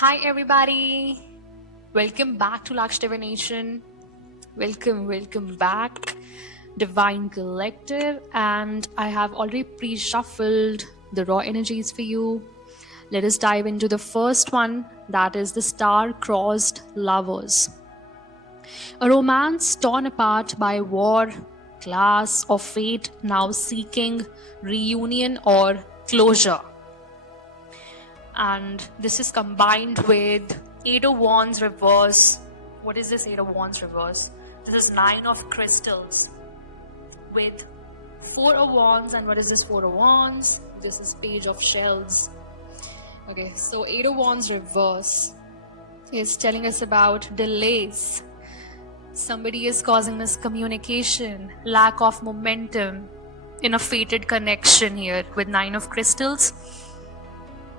Hi everybody, welcome back to Laksh Divination. Welcome back, Divine Collective. And I have already pre-shuffled the raw energies for you. Let us dive into the first one, that is the star-crossed lovers. A romance torn apart by war, class, or fate, now seeking reunion or closure. And this is combined with Eight of Wands reverse. What is this Eight of Wands reverse? This is Nine of Crystals with Four of Wands. And what is this Four of Wands? This is Page of Shells. Okay, so Eight of Wands reverse is telling us about delays. Somebody is causing miscommunication, lack of momentum in a fated connection here with Nine of Crystals.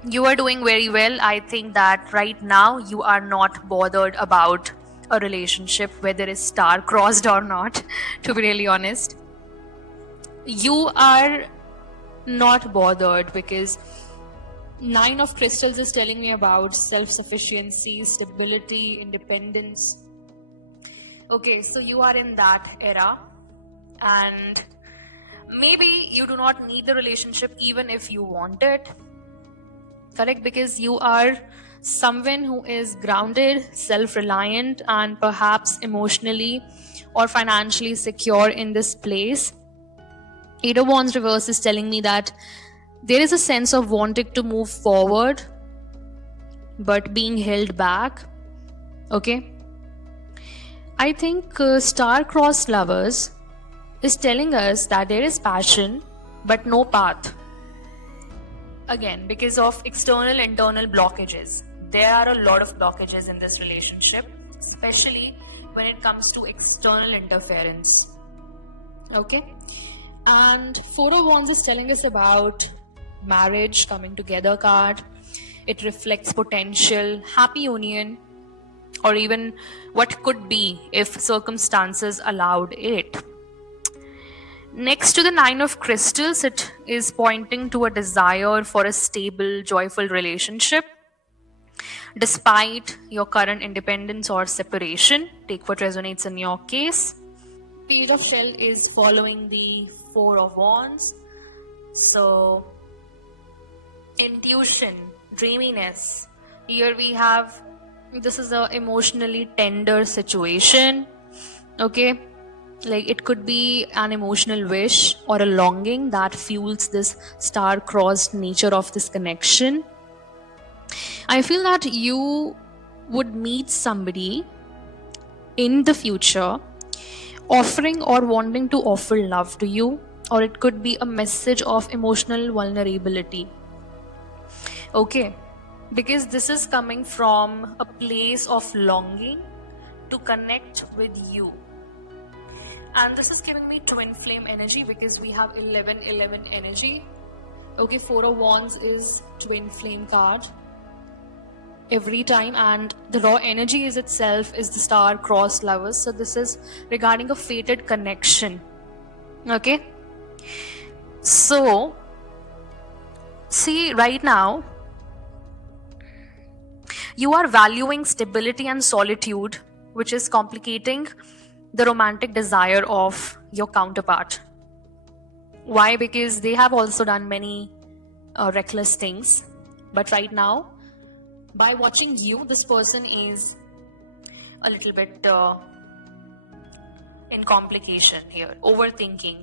You are doing very well. I think that right now you are not bothered about a relationship, whether it's star crossed or not, to be really honest. You are not bothered because Nine of Crystals is telling me about self-sufficiency, stability, independence. Okay, so you are in that era and maybe you do not need the relationship even if you want it. Correct, because you are someone who is grounded, self-reliant, and perhaps emotionally or financially secure in this place. Eight of Wands reverse is telling me that there is a sense of wanting to move forward but being held back. Okay, I think star-crossed lovers is telling us that there is passion but no path. Again, because of external internal blockages. There are a lot of blockages in this relationship, especially when it comes to external interference. Okay, and Four of Wands is telling us about marriage, coming together card. It reflects potential, happy union, or even what could be if circumstances allowed it. Next to the Nine of Crystals, it is pointing to a desire for a stable, joyful relationship. Despite your current independence or separation, take what resonates in your case. Page of Shell is following the Four of Wands. So, intuition, dreaminess. Here we have, this is a emotionally tender situation. Okay, like it could be an emotional wish or a longing that fuels this star-crossed nature of this connection. I feel that you would meet somebody in the future offering or wanting to offer love to you, or it could be a message of emotional vulnerability. Okay, because this is coming from a place of longing to connect with you. And this is giving me twin flame energy because we have 11-11 energy. Okay, Four of Wands is twin flame card every time, and the raw energy is itself is the star crossed lovers. So this is regarding a fated connection. Okay, so see, right now you are valuing stability and solitude, which is complicating the romantic desire of your counterpart. Why? Because they have also done many reckless things, but right now, by watching you, this person is a little bit in complication here, overthinking.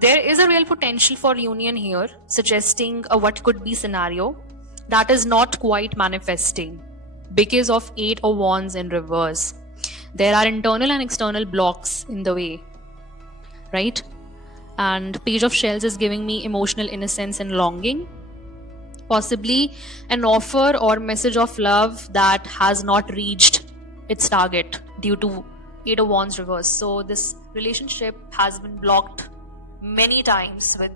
There is a real potential for union here, suggesting a what could be scenario that is not quite manifesting because of Eight of Wands in reverse. There are internal and external blocks in the way, right? And Page of Shells is giving me emotional innocence and longing. Possibly an offer or message of love that has not reached its target due to Eight of Wands reverse. So this relationship has been blocked many times with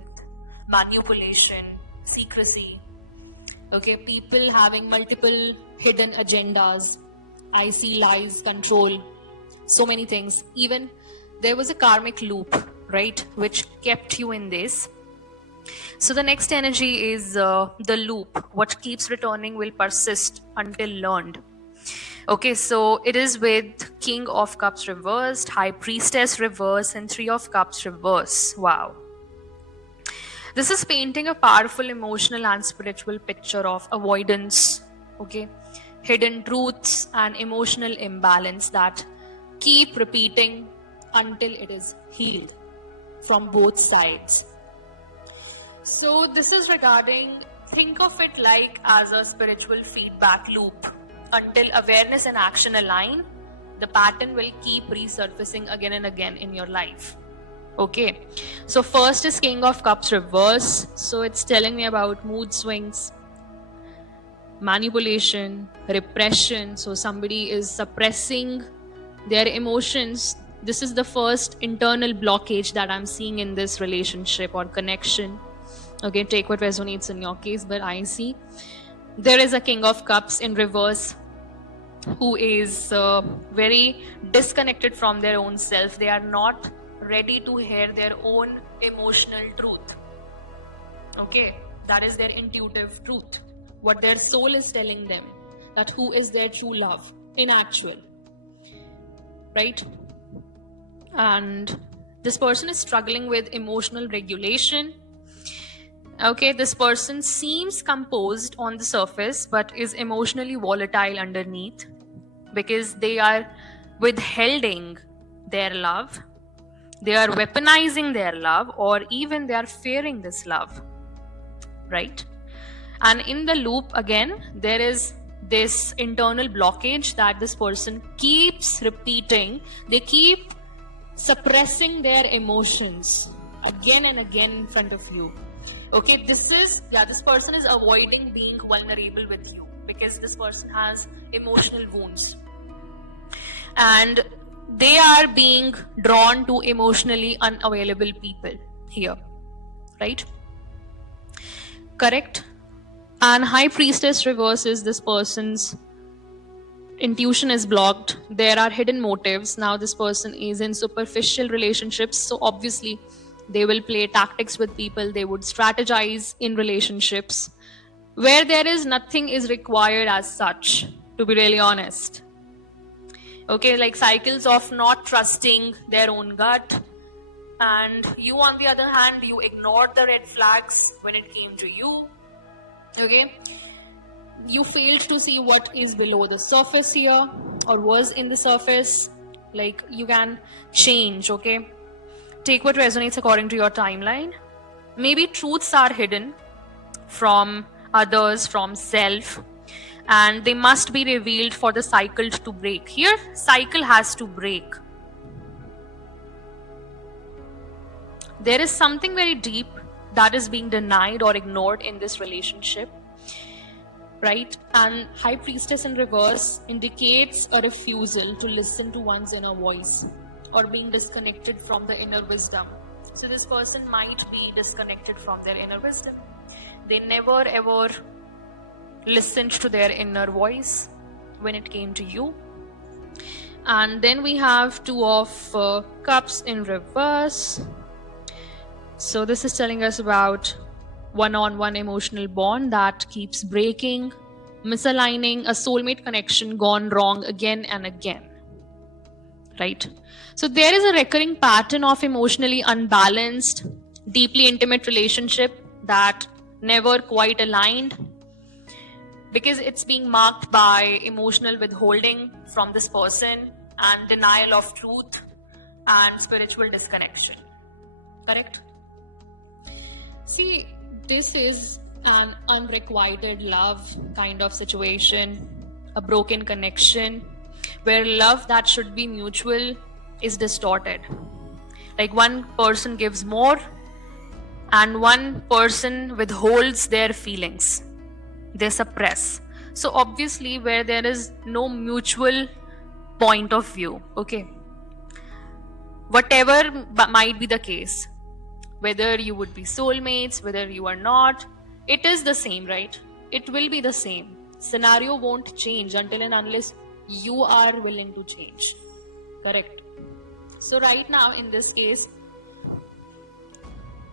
manipulation, secrecy. Okay, people having multiple hidden agendas. I see lies, control, so many things. Even there was a karmic loop, right, which kept you in this. So the next energy is the loop. What keeps returning will persist until learned. Okay, so it is with King of Cups reversed, High Priestess reversed, and Three of Cups reverse. Wow. This is painting a powerful emotional and spiritual picture of avoidance, okay, hidden truths, and emotional imbalance that keep repeating until it is healed from both sides. So, this is regarding, think of it like as a spiritual feedback loop. Until awareness and action align, the pattern will keep resurfacing again and again in your life. Okay, so first is King of Cups reverse. So it's telling me about mood swings, manipulation, repression. So somebody is suppressing their emotions. This is the first internal blockage that I'm seeing in this relationship or connection. Okay, take what resonates in your case, but I see there is a King of Cups in reverse who is very disconnected from their own self. They are not ready to hear their own emotional truth. Okay, that is their intuitive truth, what their soul is telling them, that who is their true love in actual, right? And this person is struggling with emotional regulation. Okay, this person seems composed on the surface but is emotionally volatile underneath, because they are withholding their love, they are weaponizing their love, or even they are fearing this love, right? And in the loop again, there is this internal blockage that this person keeps repeating. They keep suppressing their emotions again and again in front of you. Okay, this person is avoiding being vulnerable with you because this person has emotional wounds and they are being drawn to emotionally unavailable people here, right? Correct. And High Priestess reverses, this person's intuition is blocked. There are hidden motives. Now this person is in superficial relationships, so obviously they will play tactics with people. They would strategize in relationships where there is nothing is required as such, to be really honest. Okay, like cycles of not trusting their own gut, and you on the other hand, you ignored the red flags when it came to you. Okay, you failed to see what is below the surface here or was in the surface. Like, you can change. Okay, take what resonates according to your timeline. Maybe truths are hidden from others, from self, and they must be revealed for the cycle to break. Here, cycle has to break. There is something very deep that is being denied or ignored in this relationship, right? And High Priestess in reverse indicates a refusal to listen to one's inner voice or being disconnected from the inner wisdom. So this person might be disconnected from their inner wisdom. They never ever listened to their inner voice when it came to you. And then we have Two of Cups in reverse. So this is telling us about one-on-one emotional bond that keeps breaking, misaligning, a soulmate connection gone wrong again and again, right? So there is a recurring pattern of emotionally unbalanced, deeply intimate relationship that never quite aligned, because it's being marked by emotional withholding from this person and denial of truth and spiritual disconnection. Correct? See, this is an unrequited love kind of situation, a broken connection where love that should be mutual is distorted. Like, one person gives more and one person withholds their feelings. They suppress. So obviously, where there is no mutual point of view, okay, whatever might be the case, whether you would be soulmates, whether you are not, it is the same, right? It will be the same. Scenario won't change until and unless you are willing to change. Correct? So right now, in this case,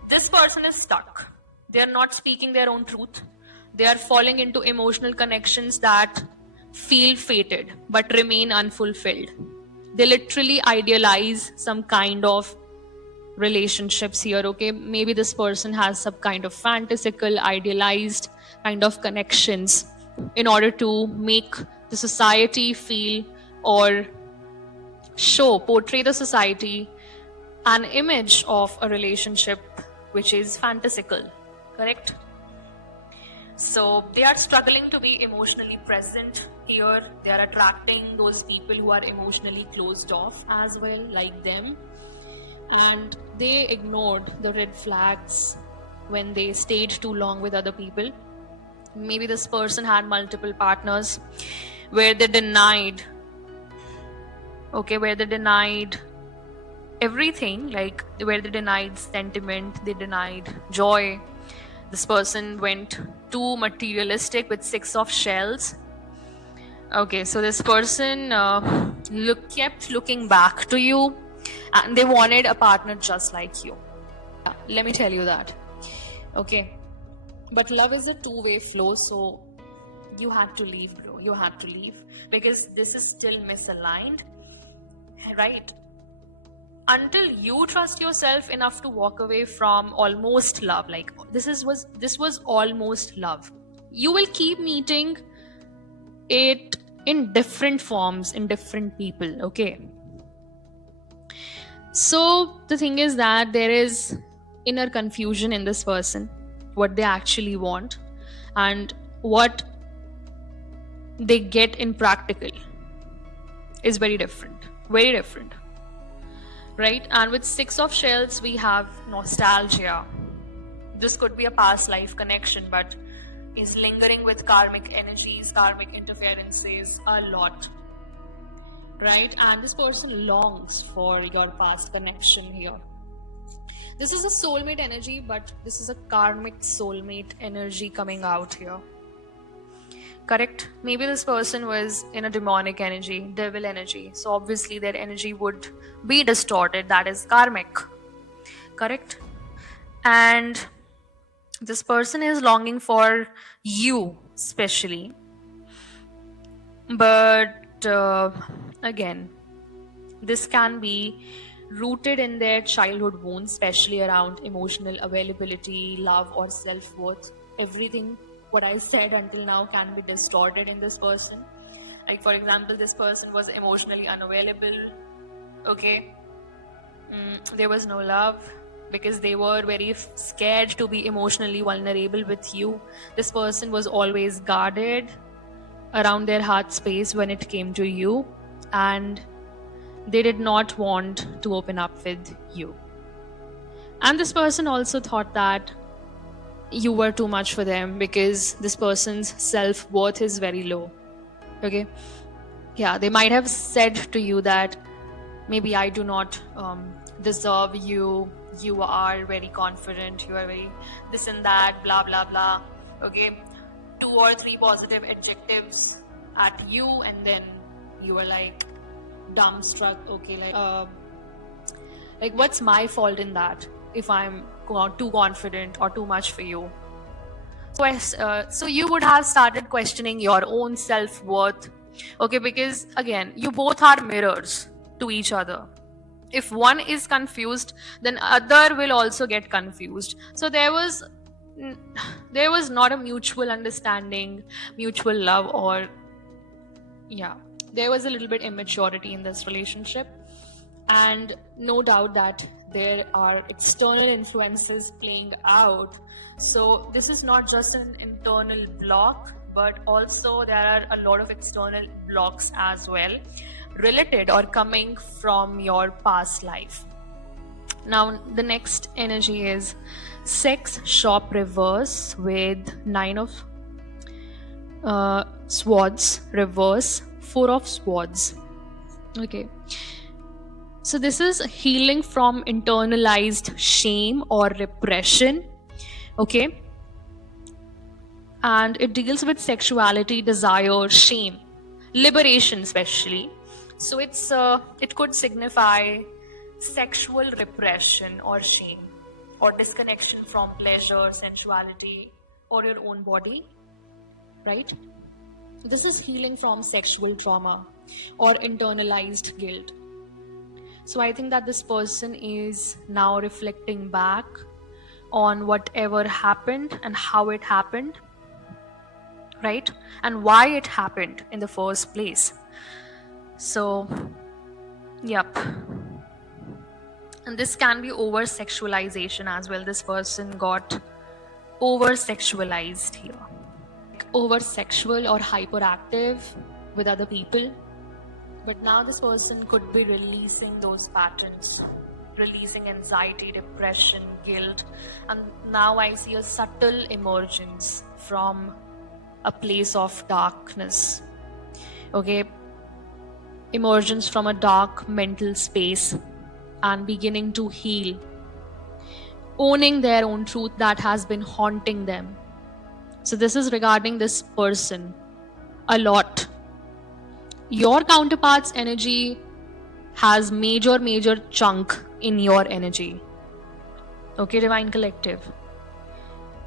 this person is stuck. They are not speaking their own truth. They are falling into emotional connections that feel fated but remain unfulfilled. They literally idealize some kind of relationships here. Okay, maybe this person has some kind of fantasical idealized kind of connections in order to make the society feel or portray the society an image of a relationship which is fantasical. Correct? So they are struggling to be emotionally present here. They are attracting those people who are emotionally closed off as well, like them. And they ignored the red flags when they stayed too long with other people. Maybe this person had multiple partners where they denied, where they denied everything, like where they denied sentiment, they denied joy. This person went too materialistic with 6 of shells. Okay, so this person kept looking back to you, and they wanted a partner just like you. Yeah, let me tell you that. Okay, but love is a two-way flow, so you had to leave, bro. You had to leave because this is still misaligned, right? Until you trust yourself enough to walk away from almost love, like this was almost love, you will keep meeting it in different forms in different people. Okay, so the thing is that there is inner confusion in this person, what they actually want and what they get in practical is very different, right? And with 6 of shells we have nostalgia. This could be a past life connection, but is lingering with karmic energies, karmic interferences a lot, right? And this person longs for your past connection here. This is a soulmate energy, but this is a karmic soulmate energy coming out here. Correct? Maybe this person was in a demonic energy, devil energy. So obviously their energy would be distorted. That is karmic. Correct? And this person is longing for you, especially. But again, this can be rooted in their childhood wounds, especially around emotional availability, love, or self-worth. Everything what I said until now can be distorted in this person. Like for example, this person was emotionally unavailable. Okay, there was no love because they were very scared to be emotionally vulnerable with you. This person was always guarded around their heart space when it came to you, and they did not want to open up with you. And this person also thought that you were too much for them because this person's self-worth is very low. Okay, yeah, they might have said to you that maybe I do not deserve you, you are very confident, you are very this and that, blah blah blah. Okay, 2 or 3 positive adjectives at you, and then you were like dumbstruck. Okay, like what's my fault in that if I'm too confident or too much for you? So you would have started questioning your own self-worth. Okay, because again, you both are mirrors to each other. If one is confused, then other will also get confused. So there was not a mutual understanding, mutual love, or yeah, there was a little bit immaturity in this relationship. And no doubt that there are external influences playing out. So this is not just an internal block, but also there are a lot of external blocks as well, related or coming from your past life. Now the next energy is sex shop reverse with 9 of swords reverse, 4 of swords. Okay, so this is healing from internalized shame or repression. Okay, and it deals with sexuality, desire, shame, liberation especially. So it could signify sexual repression or shame. or disconnection from pleasure, sensuality, or your own body, right? This is healing from sexual trauma or internalized guilt. So I think that this person is now reflecting back on whatever happened and how it happened, right? And why it happened in the first place. So, yep. And this can be over sexualization as well. This person got over sexualized here. Over sexual or hyperactive with other people. But now this person could be releasing those patterns, releasing anxiety, depression, guilt. And now I see a subtle emergence from a place of darkness. Okay, emergence from a dark mental space and beginning to heal, owning their own truth that has been haunting them. So this is regarding this person a lot. Your counterpart's energy has major chunk in your energy. Okay, Divine Collective.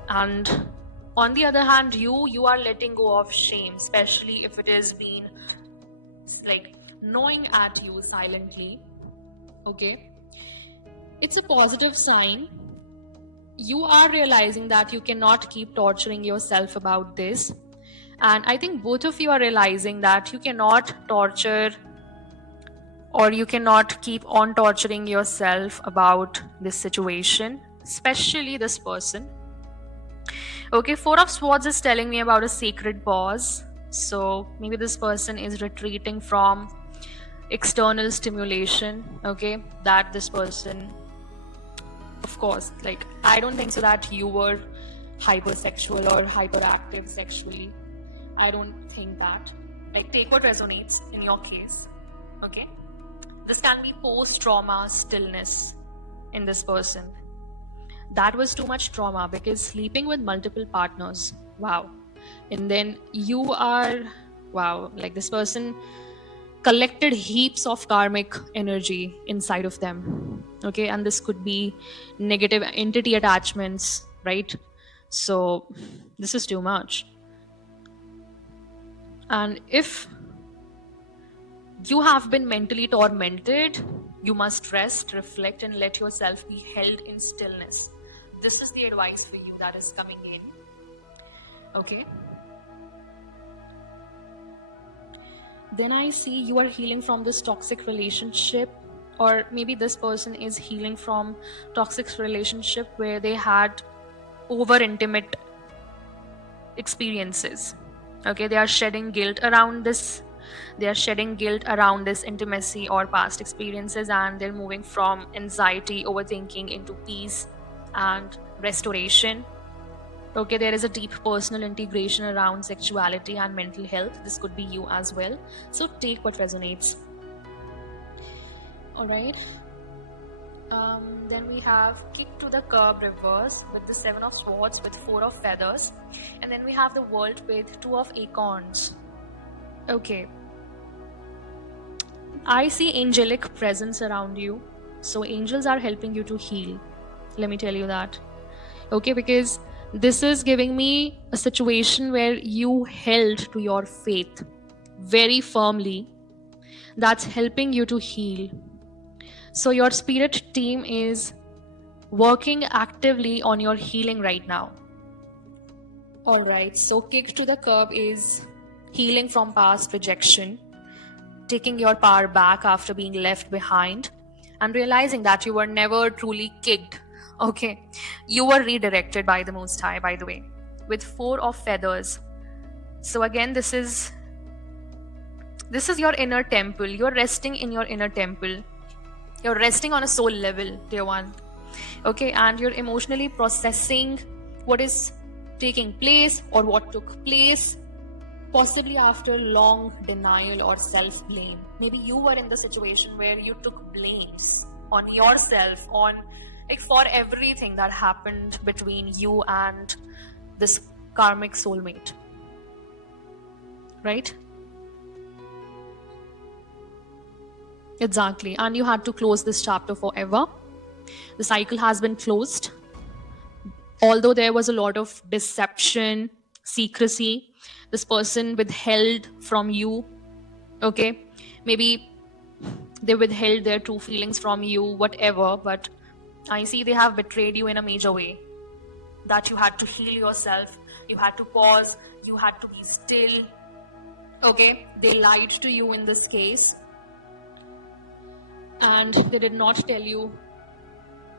And on the other hand, you are letting go of shame, especially if it is being like gnawing at you silently. Okay, it's a positive sign. You are realizing that you cannot keep torturing yourself about this. And I think both of you are realizing that you cannot torture or you cannot keep on torturing yourself about this situation, especially this person. Okay, Four of Swords is telling me about a sacred pause. So maybe this person is retreating from external stimulation. Okay, that this person, of course, like I don't think so that you were hypersexual or hyperactive sexually. I don't think that. Like, take what resonates in your case. Okay, this can be post-trauma stillness in this person. That was too much trauma because sleeping with multiple partners, wow. And then you are, wow, like this person collected heaps of karmic energy inside of them. Okay, and this could be negative entity attachments, right? So this is too much. And if you have been mentally tormented, you must rest, reflect, and let yourself be held in stillness. This is the advice for you that is coming in. Okay. Then I see you are healing from this toxic relationship, or maybe this person is healing from toxic relationship where they had over intimate experiences. Okay, they are shedding guilt around this. They are shedding guilt around this intimacy or past experiences, and they're moving from anxiety, overthinking into peace and restoration. Okay, there is a deep personal integration around sexuality and mental health. This could be you as well. So take what resonates. All right. Then we have Kick to the Curb reverse with the Seven of Swords with Four of Feathers. And then we have the World with Two of Acorns. Okay. I see angelic presence around you. So angels are helping you to heal. Let me tell you that. Okay, because this is giving me a situation where you held to your faith very firmly. That's helping you to heal. So your spirit team is working actively on your healing right now. Alright, so Kick to the Curb is healing from past rejection, taking your power back after being left behind, and realizing that you were never truly kicked. Okay, you were redirected by the Most High, by the way, with Four of Feathers. So again, this is your inner temple. You're resting in your inner temple. You're resting on a soul level, dear one. Okay, and you're emotionally processing what is taking place or what took place, possibly after long denial or self-blame. Maybe you were in the situation where you took blames on yourself, on like for everything that happened between you and this karmic soulmate. Right? Exactly. And you had to close this chapter forever. The cycle has been closed. although there was a lot of deception, secrecy, this person withheld from you. Okay, maybe they withheld their true feelings from you, whatever, but I see they have betrayed you in a major way, that you had to heal yourself, you had to pause, you had to be still. Okay, they lied to you in this case, and they did not tell you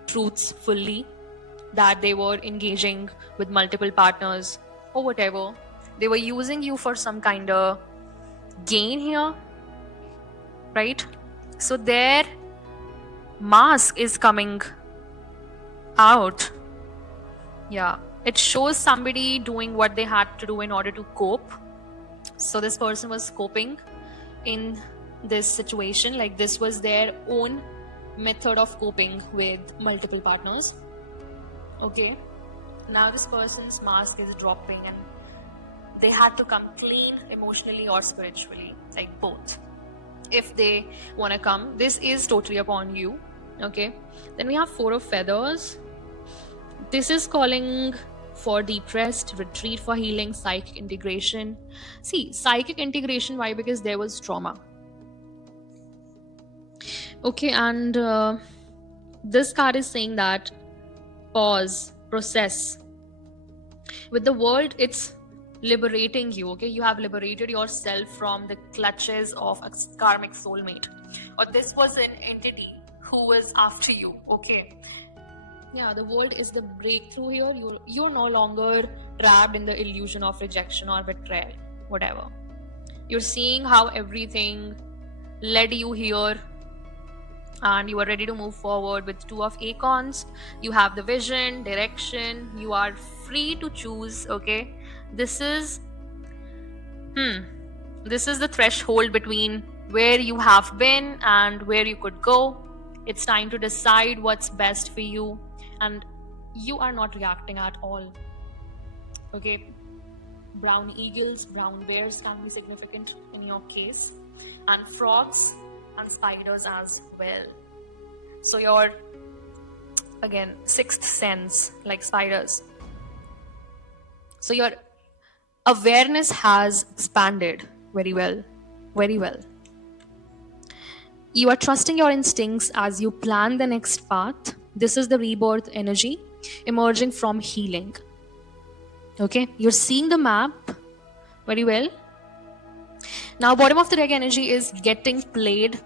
truths fully, that they were engaging with multiple partners or whatever. They were using you for some kind of gain here, right? So their mask is coming out. Yeah, it shows somebody doing what they had to do in order to cope. So this person was coping in this situation, like this was their own method of coping with multiple partners. Okay, now this person's mask is dropping and they had to come clean emotionally or spiritually, like both, if they want to come. This is totally upon you. Okay, then we have Four of Feathers. This is calling for deep rest, retreat for healing, psychic integration. See, psychic integration, why? Because there was trauma. Okay, and this card is saying that pause, process. With the world, it's liberating you. Okay, you have liberated yourself from the clutches of a karmic soulmate, or this was an entity who was after you. Okay, yeah, the world is the breakthrough here. You're no longer trapped in the illusion of rejection or betrayal, whatever. You're seeing how everything led you here, and you are ready to move forward with Two of Acorns. You have the vision, direction, you are free to choose. Okay, this is the threshold between where you have been and where you could go. It's time to decide what's best for you, and you are not reacting at all. Okay, brown eagles, brown bears can be significant in your case, and frogs and spiders as well. So your, again, sixth sense, like spiders. So your awareness has expanded very well, very well. You are trusting your instincts as you plan the next path. This is the rebirth energy emerging from healing. Okay, you're seeing the map very well. Now, bottom of the deck energy is getting played,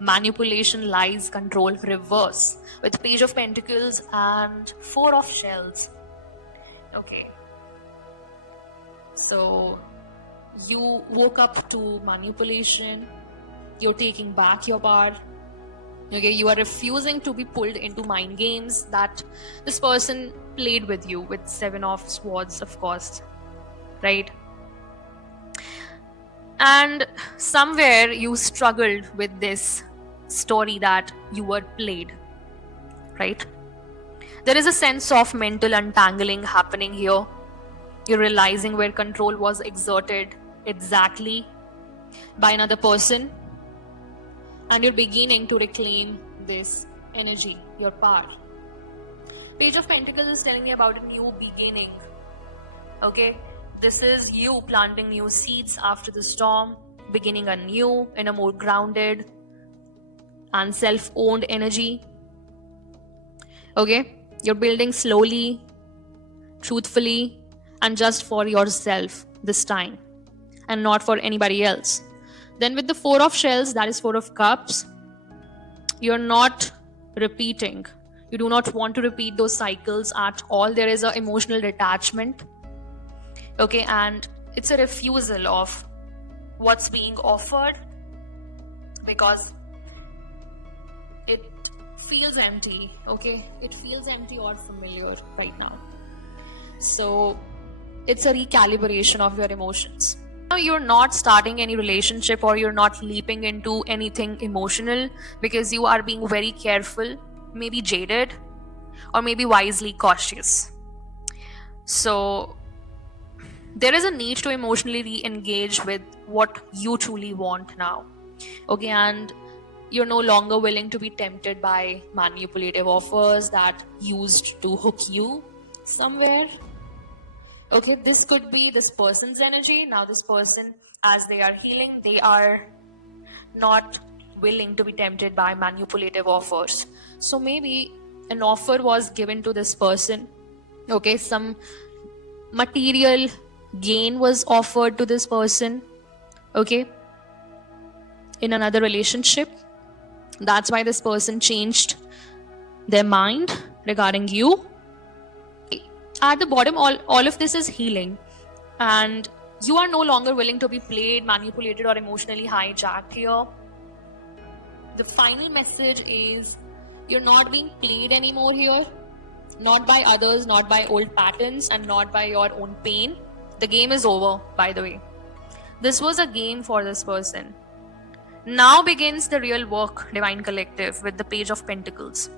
manipulation, lies, control, reverse, with Page of Pentacles and Four of Shells. Okay, so you woke up to manipulation, you're taking back your power. Okay, you are refusing to be pulled into mind games that this person played with you, with Seven of Swords, of course, right? And somewhere you struggled with this story that you were played, right? There is a sense of mental untangling happening here. You're realizing where control was exerted exactly by another person, and you're beginning to reclaim this energy, your power. Page of Pentacles is telling me about a new beginning. Okay, this is you planting new seeds after the storm, beginning anew in a more grounded and self-owned energy. Okay, you're building slowly, truthfully, and just for yourself this time, and not for anybody else. Then with the Four of Shells, that is Four of Cups, you're not repeating. You do not want to repeat those cycles at all. There is an emotional detachment. Okay, and it's a refusal of what's being offered because it feels empty. Okay, it feels empty or familiar right now. So it's a recalibration of your emotions. Now you're not starting any relationship, or you're not leaping into anything emotional because you are being very careful, maybe jaded, or maybe wisely cautious. So there is a need to emotionally re-engage with what you truly want now. Okay, and you're no longer willing to be tempted by manipulative offers that used to hook you somewhere. Okay, this could be this person's energy. Now this person, as they are healing, they are not willing to be tempted by manipulative offers. So maybe an offer was given to this person. Okay, some material gain was offered to this person. Okay, in another relationship. That's why this person changed their mind regarding you. At the bottom, all of this is healing, and you are no longer willing to be played, manipulated, or emotionally hijacked here. The final message is you're not being played anymore here, not by others, not by old patterns, and not by your own pain. The game is over, by the way. This was a game for this person. Now begins the real work, Divine Collective, with the Page of Pentacles.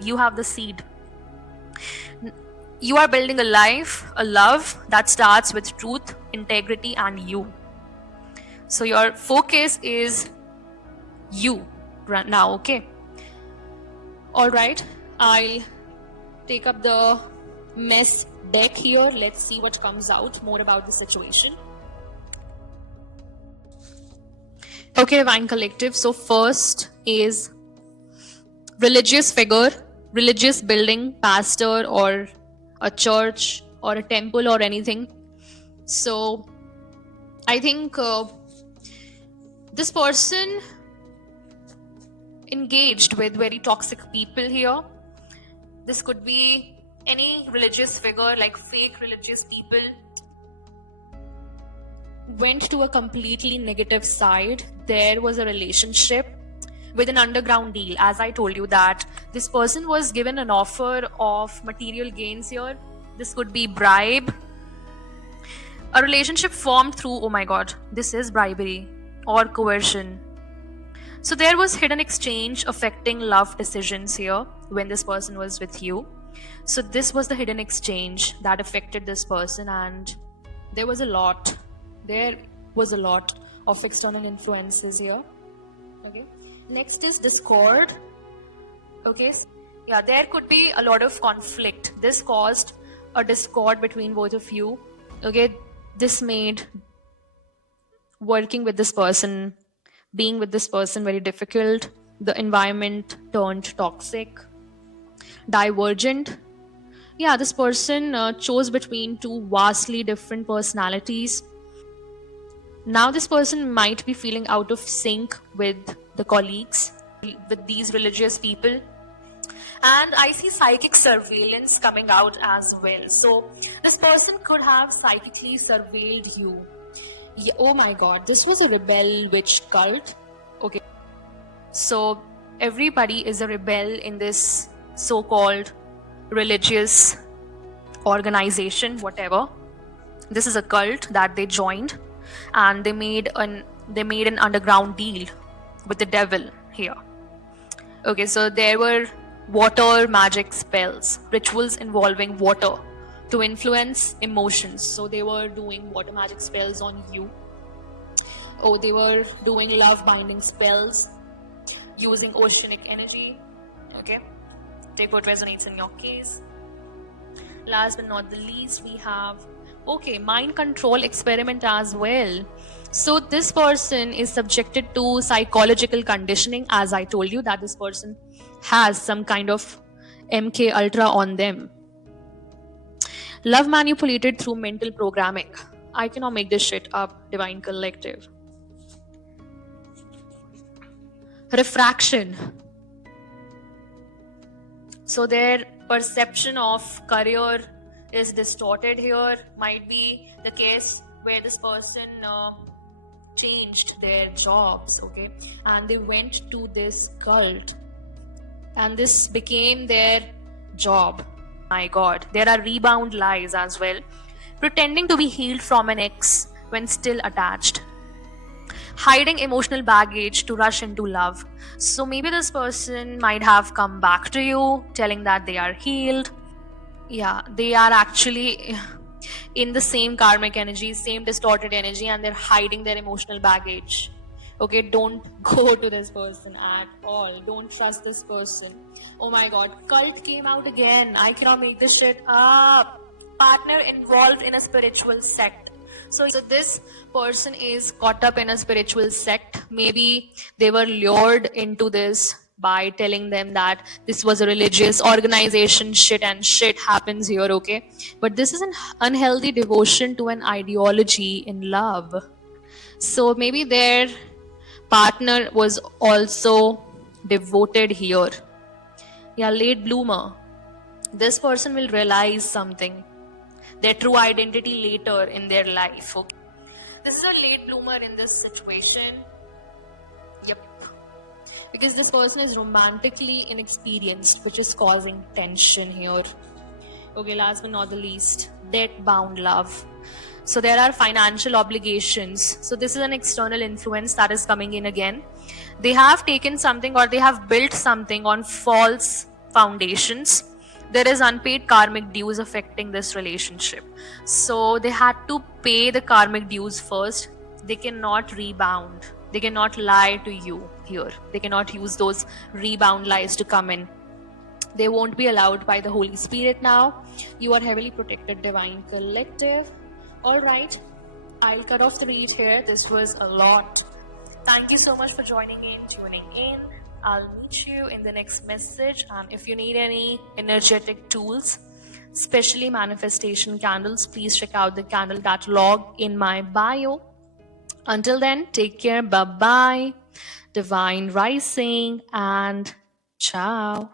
You have the seed. You are building a life, a love that starts with truth, integrity, and you. So your focus is you right now, okay? All right, I'll take up the mess deck here. Let's see what comes out more about the situation. Okay, Divine Collective. So first is religious figure, religious building, pastor, or a church or a temple or anything. So I think this person engaged with very toxic people here. This could be any religious figure, like fake religious people. Went to a completely negative side. There was a relationship with an underground deal. As I told you that this person was given an offer of material gains here. This could be bribe. A relationship formed through, oh my god, this is bribery or coercion. So there was hidden exchange affecting love decisions here when this person was with you. So this was the hidden exchange that affected this person, and there was a lot of external influences here. Okay. Next is discord. Okay. Yeah, there could be a lot of conflict. This caused a discord between both of you. Okay. This made working with this person, being with this person very difficult. The environment turned toxic, divergent. Yeah, this person chose between two vastly different personalities. Now this person might be feeling out of sync with the colleagues, with these religious people. And I see psychic surveillance coming out as well. So this person could have psychically surveilled you. Yeah, oh my god, this was a rebel witch cult. Okay. So everybody is a rebel in this so-called religious organization, whatever. This is a cult that they joined, and they made an underground deal with the devil here. Okay, so there were water magic spells, rituals involving water to influence emotions. So they were doing water magic spells on you. Oh, they were doing love binding spells using oceanic energy. Okay, take what resonates in your case. Last but not the least, we have mind control experiment as well. So this person is subjected to psychological conditioning. As I told you that this person has some kind of MK Ultra on them. Love manipulated through mental programming. I cannot make this shit up, Divine Collective. Refraction. So their perception of career is distorted here. Might be the case where this person changed their jobs, okay, and they went to this cult, and this became their job. My god, there are rebound lies as well, pretending to be healed from an ex when still attached, hiding emotional baggage to rush into love. So maybe this person might have come back to you telling that they are healed. Yeah, they are actually in the same karmic energy, same distorted energy, and they're hiding their emotional baggage Okay, don't go to this person at all. Don't trust this person. Oh my god, cult came out again. I cannot make this shit up. Partner involved in a spiritual sect. So this person is caught up in a spiritual sect. Maybe they were lured into this by telling them that this was a religious organization, shit and shit happens here, okay? But this is an unhealthy devotion to an ideology in love. So maybe their partner was also devoted here. Yeah, late bloomer. This person will realize something, their true identity later in their life. Okay? This is a late bloomer in this situation. Yep. Because this person is romantically inexperienced, which is causing tension here. Okay, last but not the least, debt bound love. So there are financial obligations. So this is an external influence that is coming in again. They have taken something or they have built something on false foundations. There is unpaid karmic dues affecting this relationship. So they had to pay the karmic dues first. They cannot rebound. They cannot lie to you here. They cannot use those rebound lies to come in. They won't be allowed by the Holy Spirit now. You are heavily protected, Divine Collective. All right, I'll cut off the read here. This was a lot. Thank you so much for joining in, tuning in. I'll meet you in the next message. And if you need any energetic tools, especially manifestation candles, please check out the candle catalog in my bio. Until then, take care. Bye-bye. Divine rising and ciao.